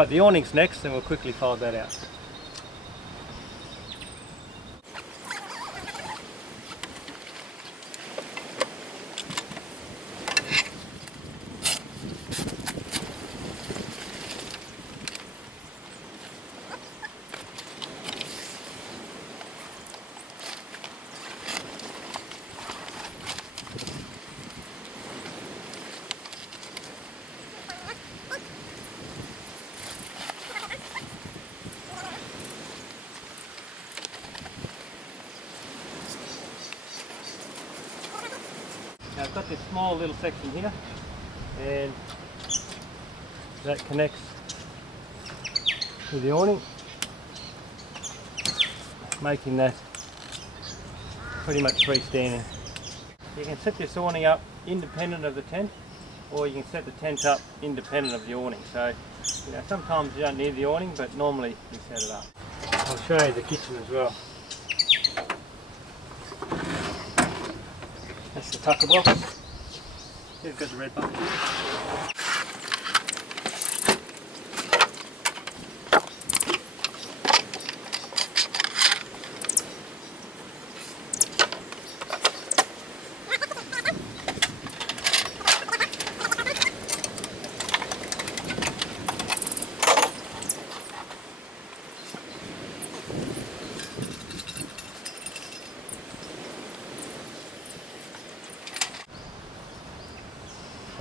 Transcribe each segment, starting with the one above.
Alright, the awning's next and we'll quickly fold that out. Now I've got this small little section here, and that connects to the awning, making that pretty much freestanding. You can set this awning up independent of the tent, or you can set the tent up independent of the awning. So, you know, sometimes you don't need the awning, but normally you set it up. I'll show you the kitchen as well. That's the tucker box. You've got the red bucket.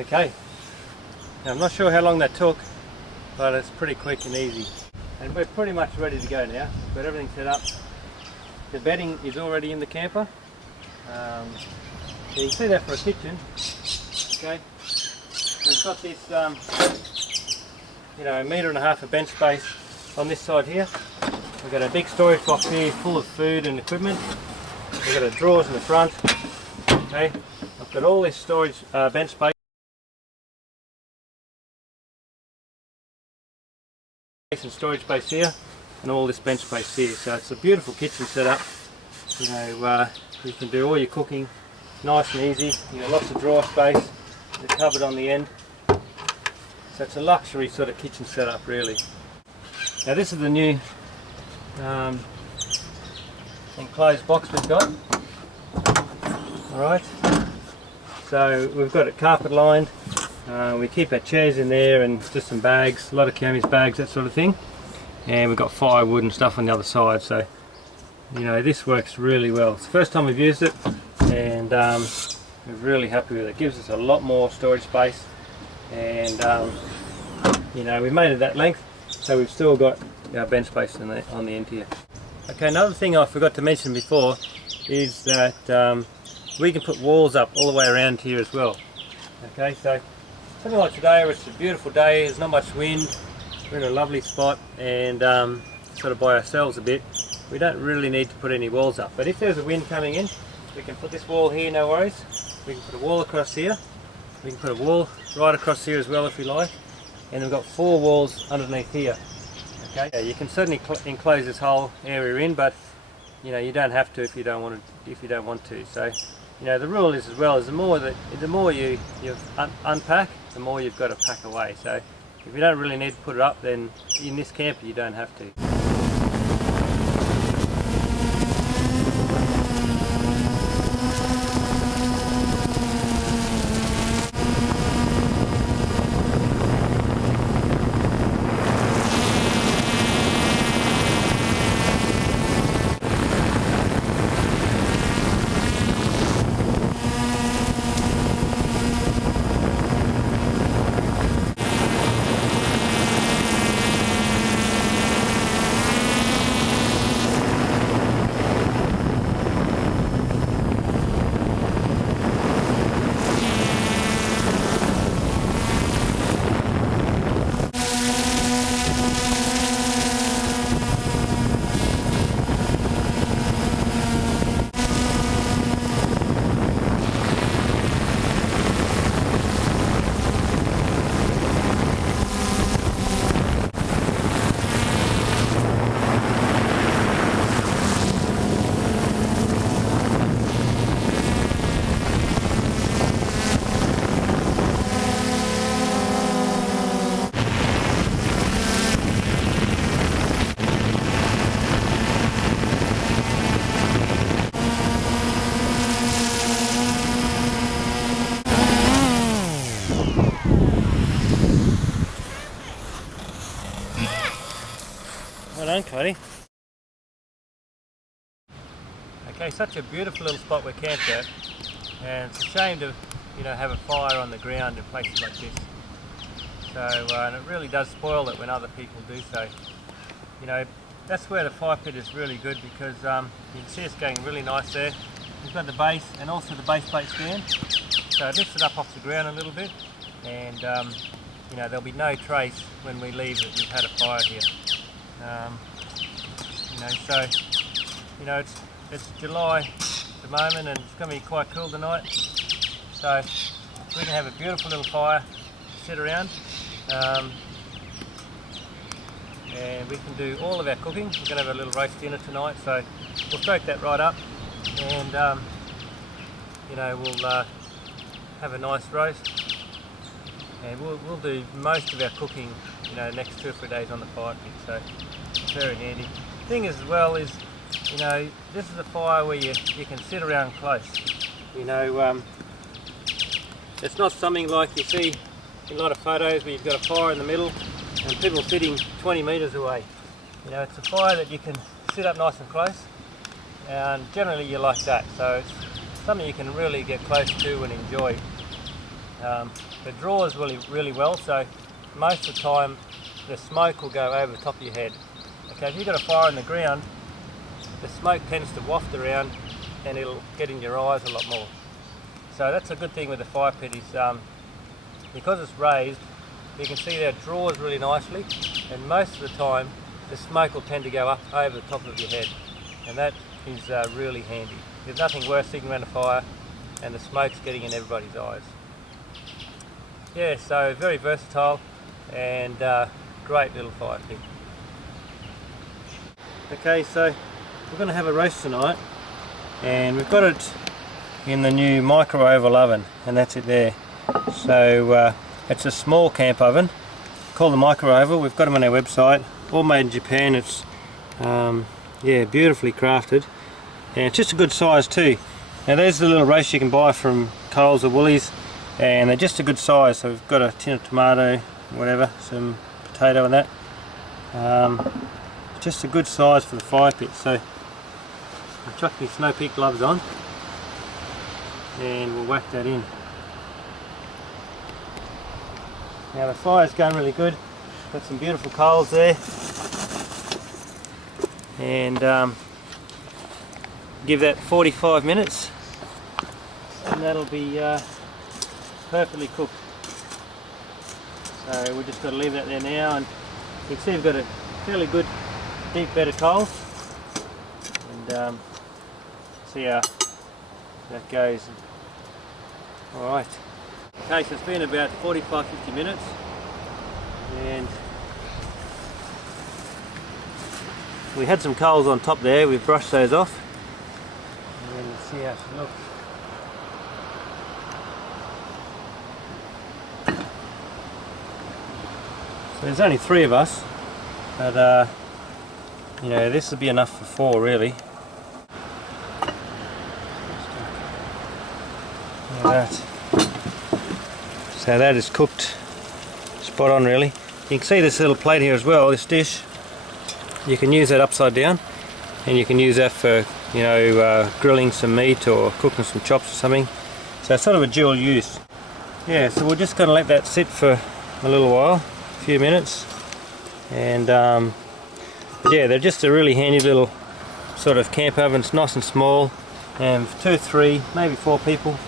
Okay, now I'm not sure how long that took, but it's pretty quick and easy. And we're pretty much ready to go now. We've got everything set up. The bedding is already in the camper. You can see that for a kitchen. Okay, we've got this, you know, 1.5 meters of bench space on this side here. We've got a big storage box here full of food and equipment. We've got a drawers in the front. Okay, I've got all this storage bench space. And storage space here, and all this bench space here. So it's a beautiful kitchen setup. You know, you can do all your cooking nice and easy. You know, lots of drawer space. The cupboard on the end. So it's a luxury sort of kitchen setup, really. Now this is the new enclosed box we've got. All right. So we've got it carpet lined. We keep our chairs in there and just some bags, a lot of Kiyomi's bags, that sort of thing. And we've got firewood and stuff on the other side, so you know, this works really well. It's the first time we've used it, and we're really happy with it. It gives us a lot more storage space, and you know, we made it that length, so we've still got our bench space on the end here. Okay, another thing I forgot to mention before is that we can put walls up all the way around here as well. Okay, so something like today, where it's a beautiful day, there's not much wind, we're in a lovely spot, and sort of by ourselves a bit, we don't really need to put any walls up. But if there's a wind coming in, we can put this wall here, no worries. We can put a wall across here, we can put a wall right across here as well if you like, and we've got 4 walls underneath here. Okay, you can certainly enclose this whole area in, but you know, you don't have to if you don't want to. So, you know, the rule is as well, is the more you unpack, the more you've got to pack away. So if you don't really need to put it up, then in this camper you don't have to. Well done, Cody. Okay, such a beautiful little spot we're camped at, and it's a shame to, have a fire on the ground in places like this. So, and it really does spoil it when other people do so. That's where the fire pit is really good, because you can see it's going really nice there. We've got the base and also the base plate stand, so it lifts it up off the ground a little bit, and there'll be no trace when we leave that we've had a fire here. It's July at the moment, and it's going to be quite cool tonight, so we can have a beautiful little fire to sit around, and we can do all of our cooking. We're going to have a little roast dinner tonight, so we'll soak that right up, and we'll have a nice roast, and we'll do most of our cooking the next 2 or 3 days on the fire pit, so it's very handy. The thing is, as well, is this is a fire where you can sit around close. It's not something like you see in a lot of photos where you've got a fire in the middle and people sitting 20 metres away. It's a fire that you can sit up nice and close, and generally you like that, so it's something you can really get close to and enjoy. It draws really well, so most of the time the smoke will go over the top of your head. Okay, if you've got a fire in the ground, the smoke tends to waft around and it'll get in your eyes a lot more. So that's a good thing with the fire pit, is because it's raised, you can see that it draws really nicely, and most of the time the smoke will tend to go up over the top of your head, and that is really handy. There's nothing worse sitting around a fire and the smoke's getting in everybody's eyes. Yeah, so very versatile and great little fire pit. Okay, so we're going to have a roast tonight, and we've got it in the new micro oval oven, and that's it there. So it's a small camp oven called the micro oval. We've got them on our website, all made in Japan. It's beautifully crafted, and it's just a good size too. Now there's the little roast you can buy from Coles or Woolies, and they're just a good size. So we've got a tin of tomato, whatever, some potato and that. Just a good size for the fire pit. So I'll chuck my Snow Peak gloves on and we'll whack that in. Now the fire's going really good. Got some beautiful coals there, and give that 45 minutes and that'll be perfectly cooked. So we've just got to leave that there now, and you can see we've got a fairly good deep bed of coals, and see how that goes. Alright, okay, so it's been about 45-50 minutes, and we had some coals on top there. We've brushed those off, and we'll see how she looks. So there's only 3 of us, but this will be enough for 4 really. Like that. So that is cooked spot on really. You can see this little plate here as well, this dish. You can use that upside down, and you can use that for grilling some meat or cooking some chops or something. So it's sort of a dual use. Yeah, so we're just going to let that sit for a little while, a few minutes, and yeah, they're just a really handy little sort of camp oven. It's nice and small, and for 2 or 3, maybe 4 people,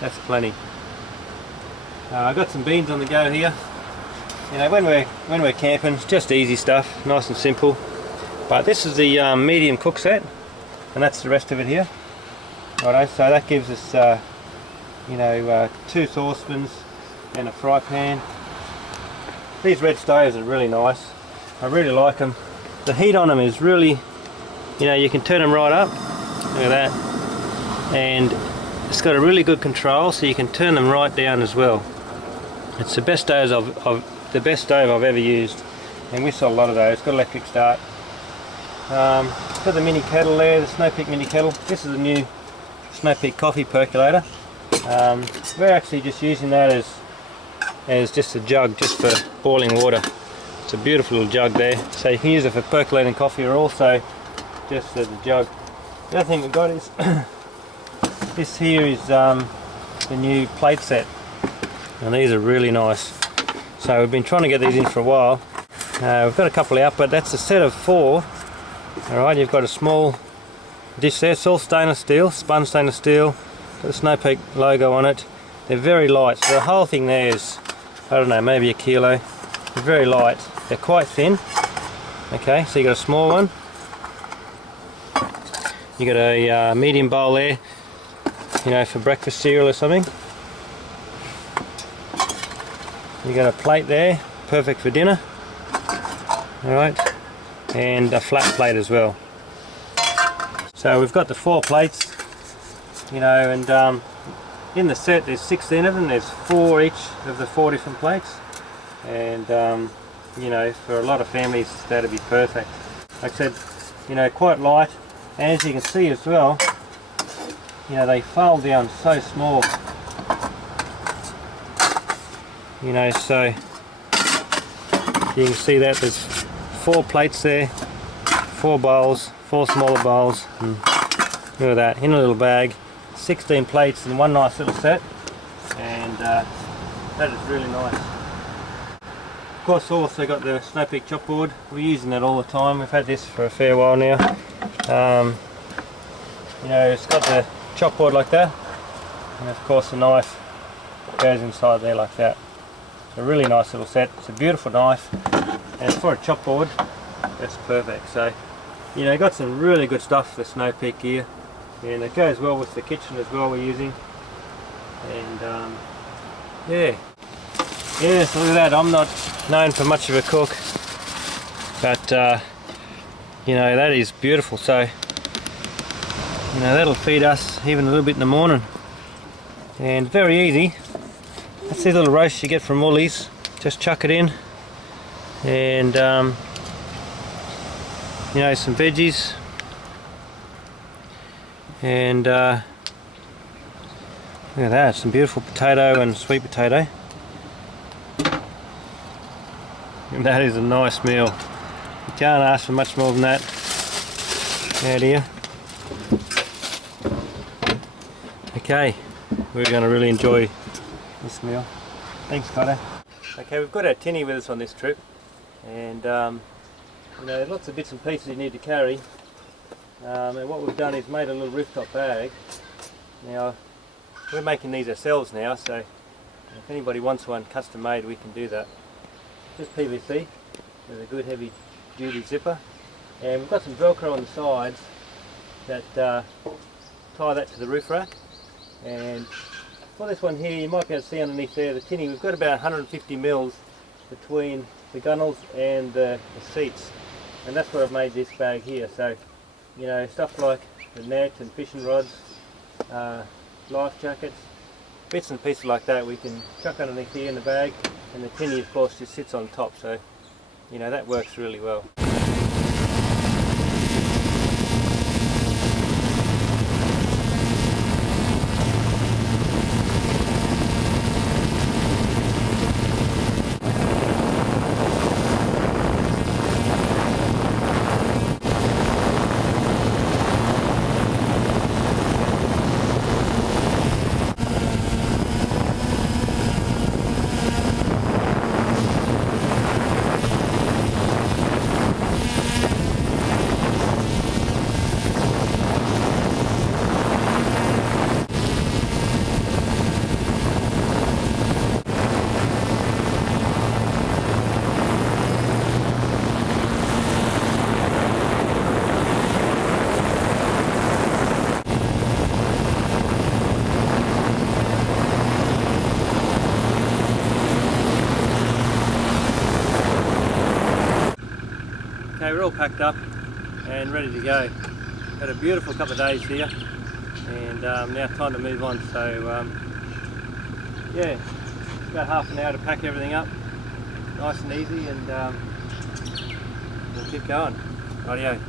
that's plenty. I've got some beans on the go here. When we're camping, it's just easy stuff, nice and simple. But this is the medium cook set, and that's the rest of it here. Righto, so that gives us 2 saucepans and a fry pan. These red stoves are really nice. I really like them. The heat on them is really, you can turn them right up. Look at that. And it's got a really good control, so you can turn them right down as well. It's the best stove I've ever used, and we saw a lot of those. It's got electric start. Got the mini kettle there, the Snow Peak mini kettle. This is the new Snow Peak coffee percolator. We're actually just using that as just a jug, just for boiling water. It's a beautiful little jug there, so you can use it for percolating coffee or also just as a jug. The other thing we've got is this here is the new plate set, and these are really nice. So we've been trying to get these in for a while. We've got a couple out, but that's a set of 4. Alright, you've got a small dish there. It's all stainless steel, spun stainless steel, got the Snow Peak logo on it. They're very light, so the whole thing there is, I don't know, maybe a kilo. They're very light, they're quite thin. Okay, so you got a small one, you got a medium bowl there, you know, for breakfast cereal or something. You got a plate there, perfect for dinner. Alright, and a flat plate as well. So we've got the 4 plates, you know, and in the set there's 16 of them. There's 4 each of the 4 different plates, and you know, for a lot of families that'd be perfect. Like I said, you know, quite light, and as you can see as well, you know, they fold down so small. You know, so you can see that there's 4 plates there, 4 bowls, 4 smaller bowls, and look at that, in a little bag, 16 plates in one nice little set, and that is really nice. Of course, also got the Snow Peak chopboard. We're using that all the time. We've had this for a fair while now. You know, it's got the chopboard like that, and of course the knife goes inside there like that. It's a really nice little set. It's a beautiful knife, and for a chopboard, that's perfect. So, you know, got some really good stuff for the Snow Peak gear, and it goes well with the kitchen as well we're using. And yeah, so look at that. I'm not known for much of a cook, but you know, that is beautiful. So, you know, that'll feed us even a little bit in the morning, and very easy. That's these little roasts you get from Woolies. Just chuck it in, and you know, some veggies, and look at that, some beautiful potato and sweet potato, and that is a nice meal. You can't ask for much more than that out here. Okay, we're going to really enjoy this meal. Thanks, Kaito. Okay, we've got our tinny with us on this trip, and you know, lots of bits and pieces you need to carry, and what we've done is made a little rooftop bag. Now, we're making these ourselves now, so if anybody wants one custom made, we can do that. Just PVC with a good heavy duty zipper, and we've got some Velcro on the sides that tie that to the roof rack. And for this one here, you might be able to see underneath there the tinny, we've got about 150 mils between the gunnels and the seats, and that's what I've made this bag here. So, you know, stuff like the net and fishing rods, life jackets, bits and pieces like that we can chuck underneath here in the bag, and the tinny of course just sits on top, so you know, that works really well. Okay, we're all packed up and ready to go. Had a beautiful couple of days here, and now time to move on. So yeah, about half an hour to pack everything up, nice and easy, and we'll keep going. Rightio.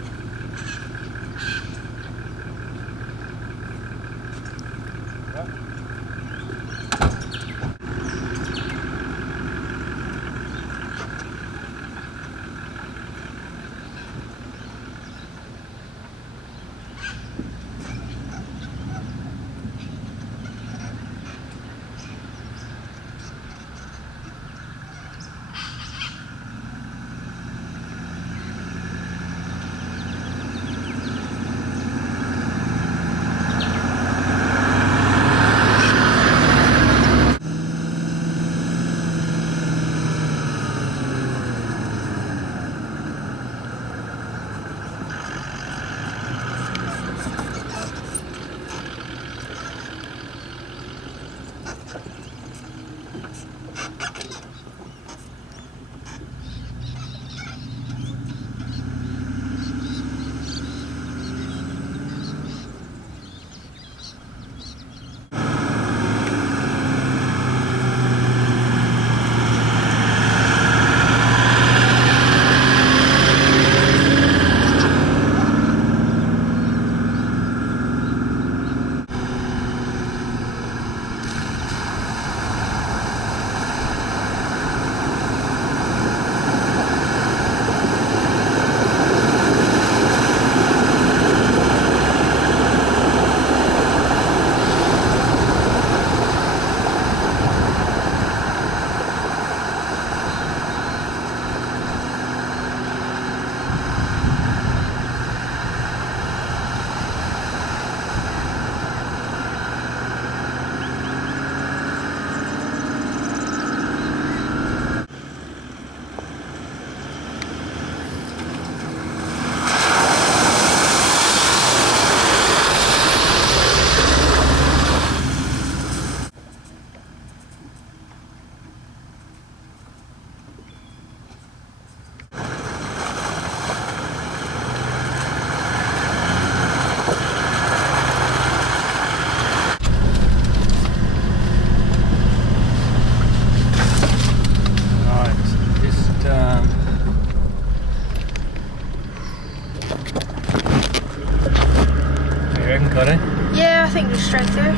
straight through.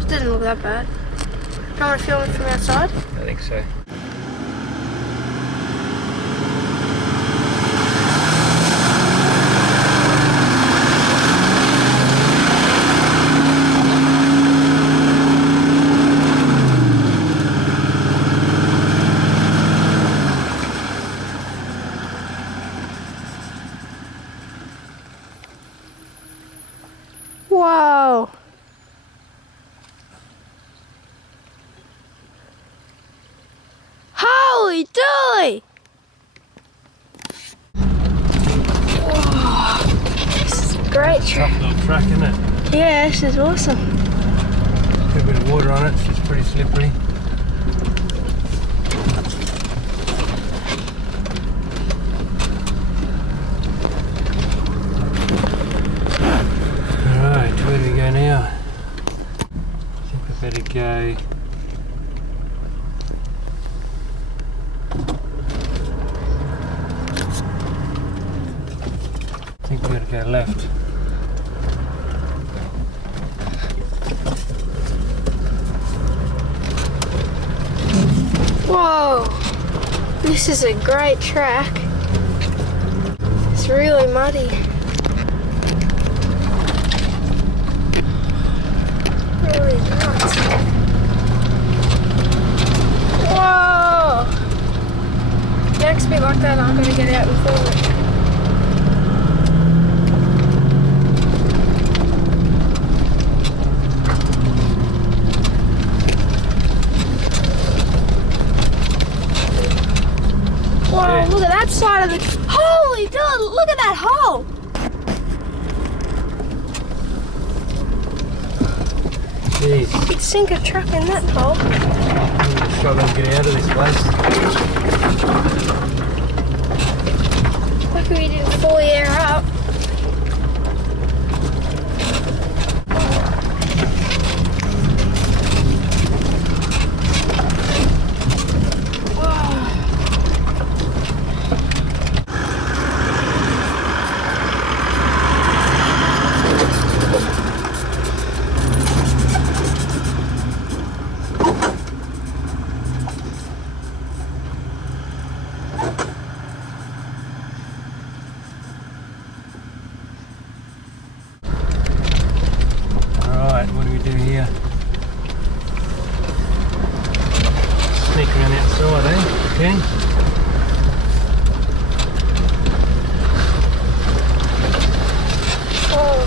It doesn't look that bad. Do you want to film it from outside? I think so. Whoa! Holy dooly! Whoa, this is a great track. Tough little track, isn't it? Yeah, this is awesome. Got a bit of water on it, so it's pretty slippery. Alright, where do we go now? I think we better go. I think we're going to go left. Whoa! This is a great track. It's really muddy. Really nuts. Whoa! Next bit like that, I'm gonna get out and film it. Whoa, look at that side of the... Holy dude, look at that hole! Jeez. You'd sink a truck in that hole. I'm struggling to get out of this place. Lucky we didn't fully air up. What do we do here? Sneak around outside, eh? Okay. Oh,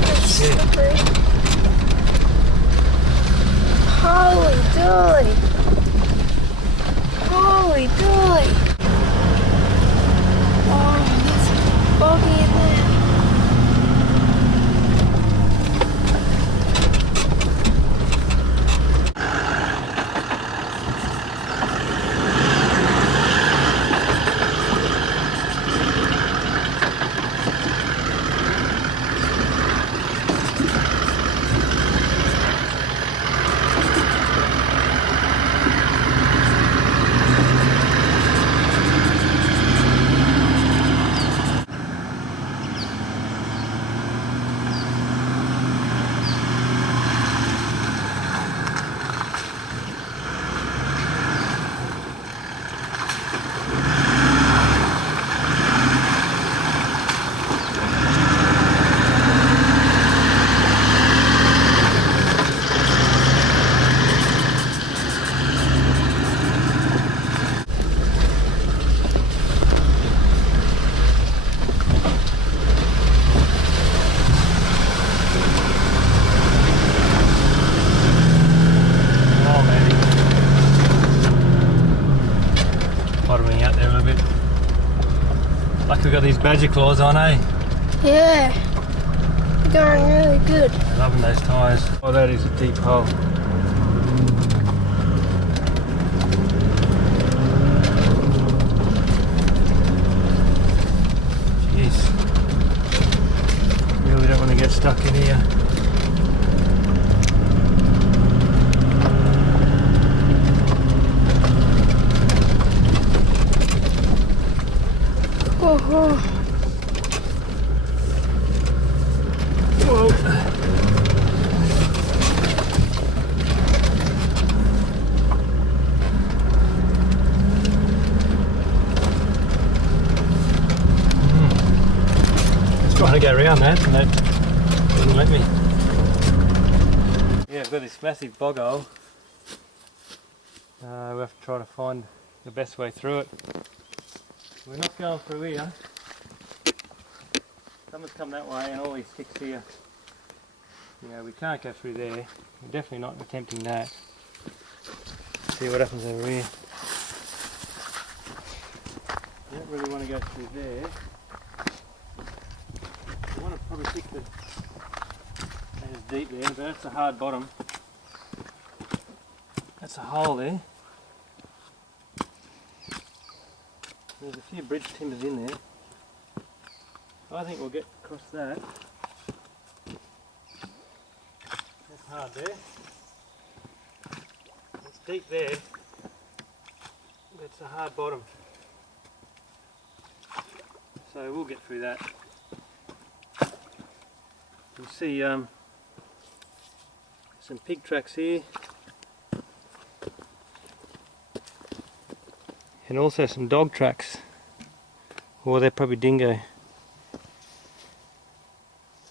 that's slippery. Holy dooly. Holy dooly. Oh, there's boggy in there. Bottoming out there a little bit. Like we've got these badger claws on, eh? Yeah, they're going really good. Loving those tyres. Oh, that is a deep hole. Jeez. Really don't want to get stuck in here. Oh, Whoa. trying to go around that and that didn't let me. Yeah, I've got this massive bog hole. We have to try to find the best way through it. We're not going through here. Someone's come that way and all these sticks here. You know, we can't go through there. We're definitely not attempting that. See what happens over here. I don't really want to go through there. I want to probably pick the... It's deep there, but that's a hard bottom. That's a hole there. There's a few bridge timbers in there. I think we'll get across that. That's hard there. It's deep there. That's a hard bottom. So we'll get through that. You see some pig tracks here. And also some dog tracks. Or they're probably dingo.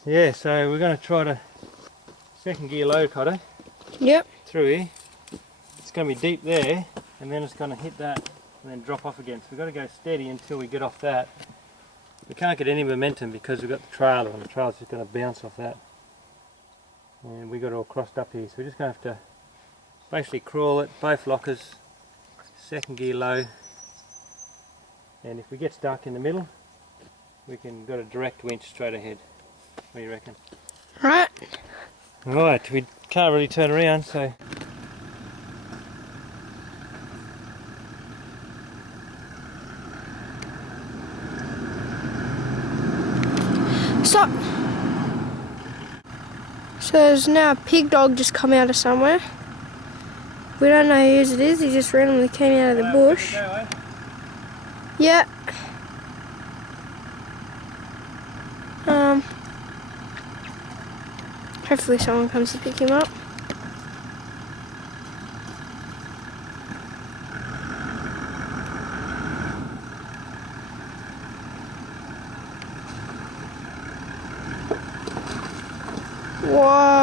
Yeah, so we're going to try to second gear low, Kaito. Yep. Through here. It's going to be deep there, and then it's going to hit that and then drop off again. So we've got to go steady until we get off that. We can't get any momentum because we've got the trailer, and the trailer's just going to bounce off that. And we got it all crossed up here, so we're just going to have to basically crawl it, both lockers, second gear low, and if we get stuck in the middle, we can got a direct winch straight ahead. What do you reckon? Right. Right, we can't really turn around, so... Stop! So there's now a pig dog just come out of somewhere. We don't know whose it is, he just randomly came out of the bush. Go, eh? Yeah. Hopefully someone comes to pick him up. Whoa.